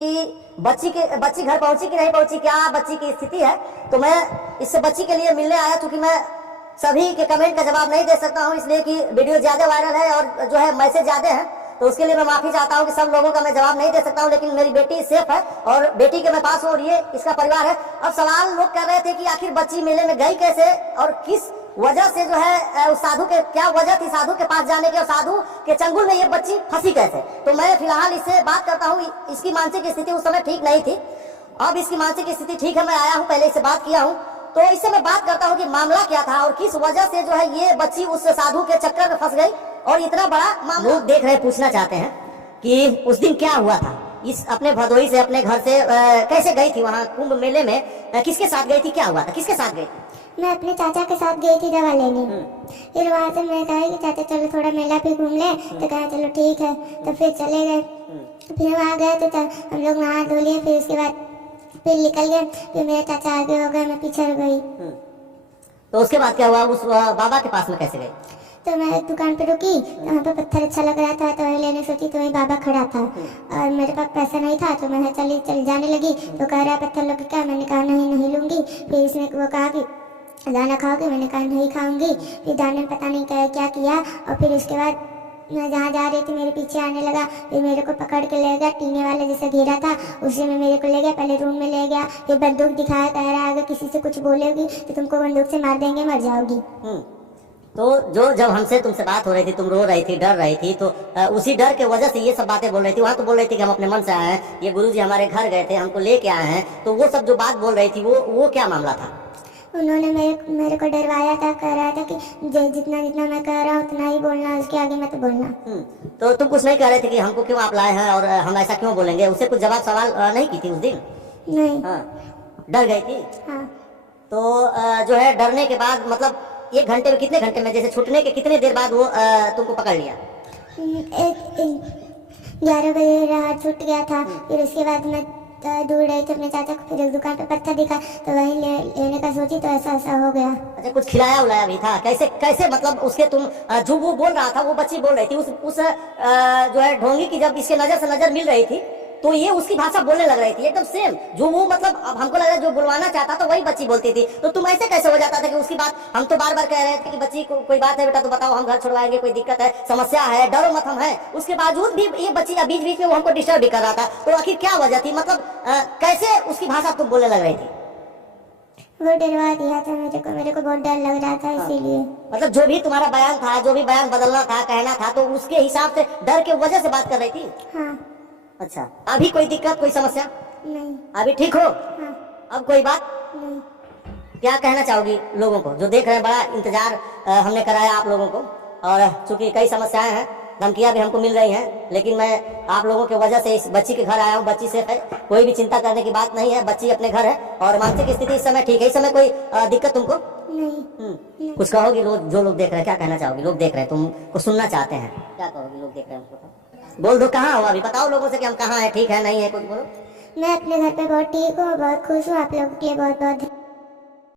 कि बच्ची घर पहुंची कि नहीं पहुंची, क्या बच्ची की स्थिति है। तो मैं इससे बच्ची के लिए मिलने आया, क्योंकि मैं सभी के कमेंट का जवाब नहीं दे सकता हूं, इसलिए कि वीडियो ज्यादा वायरल है और जो है मैसेज ज्यादा है, तो उसके लिए मैं माफी चाहता हूं कि सब लोगों का मैं जवाब नहीं दे सकता हूं। लेकिन मेरी बेटी सेफ है और बेटी के मैं पास हूं और ये इसका परिवार है। अब सवाल लोग कर रहे थे कि आखिर बच्ची मेले में गई कैसे और किस वजह से, जो है उस साधु के क्या वजह थी साधु के पास जाने की, और साधु के चंगुल में ये बच्ची फंसी कैसे। तो मैं फिलहाल इससे बात करता हूँ। इसकी मानसिक स्थिति उस समय ठीक नहीं थी, अब इसकी मानसिक स्थिति ठीक है। मैं आया हूँ, पहले इससे बात किया हूँ, तो इससे मैं बात करता हूँ कि मामला क्या था और किस वजह से जो है ये बच्ची उस साधु के चक्कर में फंस गई और इतना बड़ा मामला। लोग देख रहे पूछना चाहते हैं कि उस दिन क्या हुआ था, इस अपने भदोही से अपने घर से कैसे गई थी वहाँ कुंभ मेले में, किसके साथ गई थी, क्या हुआ था, किसके साथ गई थी? मैं अपने चाचा के साथ गई थी दवा लेने। फिर वहाँ से मैंने कहा कि चाचा चलो थोड़ा मेला भी घूम ले, तो कहा चलो ठीक है, तो फिर चले गए। फिर वहाँ गए तो हम लोग नहा धो लिए, फिर उसके बाद फिर निकल गए। फिर मेरे चाचा आगे हो गए, मैं पीछे हो गई। तो उसके बाद क्या हुआ, उस बाबा के पास में कैसे गई? तो मैं एक दुकान पे रुकी, तो वहाँ पे पत्थर अच्छा लग रहा था, तो वही लेने सोची, तो वही बाबा खड़ा था और मेरे पास पैसा नहीं था, तो मैं चली जाने लगी। तो कह रहा पत्थर लोग क्या, मैंने कहा नहीं लूंगी। फिर इसने वो कहा कि दाना खाओगे, मैंने कहा नहीं खाऊंगी। फिर दाने पता नहीं क्या किया, और फिर उसके बाद मैं जहाँ जा रही थी मेरे पीछे आने लगा। फिर मेरे को पकड़ के ले गया, टीने वाले जैसे घेरा था उसी में मेरे को ले गया, पहले रूम में ले गया। फिर बंदूक दिखाया, कह रहा अगर किसी से कुछ बोलेगी तो तुमको बंदूक से मार देंगे, मर जाओगी। तो जो जब हमसे तुमसे बात हो रही थी, तुम रो रही थी, डर रही थी, तो उसी डर के वजह से ये सब बातें बोल रही थी। वहाँ तो बोल रही थी कि हम अपने मन से आए हैं, ये गुरुजी हमारे घर गए थे, हमको लेके आए हैं। तो वो सब जो बात बोल रही थी वो क्या मामला था? उन्होंने मेरे को डरवाया था, कह रहा था कि जितना मैं कह रहा हूँ उतना ही बोलना, उसके आगे मत बोलना। तो तुम कुछ नहीं कह रहे थे कि हमको क्यों आप लाए हैं और हम ऐसा क्यों बोलेंगे? उसे कुछ जवाब सवाल नहीं की थी उस दिन? नहीं। हाँ, डर गई थी। हाँ। तो जो है डरने के बाद मतलब 1 घंटे में, कितने घंटे में, जैसे छूटने के कितने देर बाद वो तुमको पकड़ लिया? 11 बजे रात छूट गया था। फिर उसके बाद मैं दूर रही थी अपने चाचा को, फिर एक दुकान पे पत्थर दिखा तो वही लेने का सोची, तो ऐसा हो गया। अच्छा, कुछ खिलाया उलाया भी था? कैसे मतलब उसके तुम जो वो बोल रहा था, वो बच्ची बोल रही थी, उस जो है ढोंगी की जब इसके नजर से नजर मिल रही थी, तो ये उसकी भाषा बोलने लग रही थी एकदम सेम जो वो, मतलब अब हमको लग रहा है जो बुलवाना चाहता था वही बच्ची बोलती थी। तो तुम ऐसे कैसे हो जाता था कि उसकी बात, हम तो बार बार कह रहे थे कि बच्ची को कोई बात है बेटा तो बताओ, हम घर छुड़वाएंगे, कोई दिक्कत है, समस्या है, डरो मत, हम है। उसके बावजूद भी ये बच्ची बीच बीच में वो हमको डिस्टर्ब भी कर रहा था। तो आखिर क्या वजह थी, मतलब कैसे उसकी भाषा तुम बोलने लग रही थी? वो डरवा दिया था मेरे को बहुत डर लग रहा था, इसीलिए। मतलब जो भी तुम्हारा बयान था, जो भी बयान बदलना था, कहना था, तो उसके हिसाब से डर के वजह से बात कर रही थी? हाँ। अच्छा, अभी कोई दिक्कत, कोई समस्या नहीं। अभी ठीक हो? हाँ। अब कोई बात नहीं। क्या कहना चाहोगी लोगों को जो देख रहे हैं? बड़ा इंतजार हमने कराया आप लोगों को, और चूंकि कई समस्याएं हैं, धमकियां भी हमको मिल रही हैं, लेकिन मैं आप लोगों की वजह से इस बच्ची के घर आया हूँ। बच्ची से कोई भी चिंता करने की बात नहीं है, बच्ची अपने घर है और मानसिक स्थिति इस समय ठीक है। इस समय कोई दिक्कत तुमको नहीं। कुछ कहोगी? लोग जो लोग देख रहे हैं, क्या कहना चाहोगी? लोग देख रहे हैं, तुमको सुनना चाहते हैं, क्या कहोगी? लोग देख रहे हैं उनको बोल दो, कहाँ हो अभी, बताओ लोगों से कि हम कहाँ हैं, ठीक है नहीं है, कुछ बोलो। मैं अपने घर पे बहुत ठीक हूँ, बहुत खुश हूँ। आप लोगों के लिए बहुत बहुत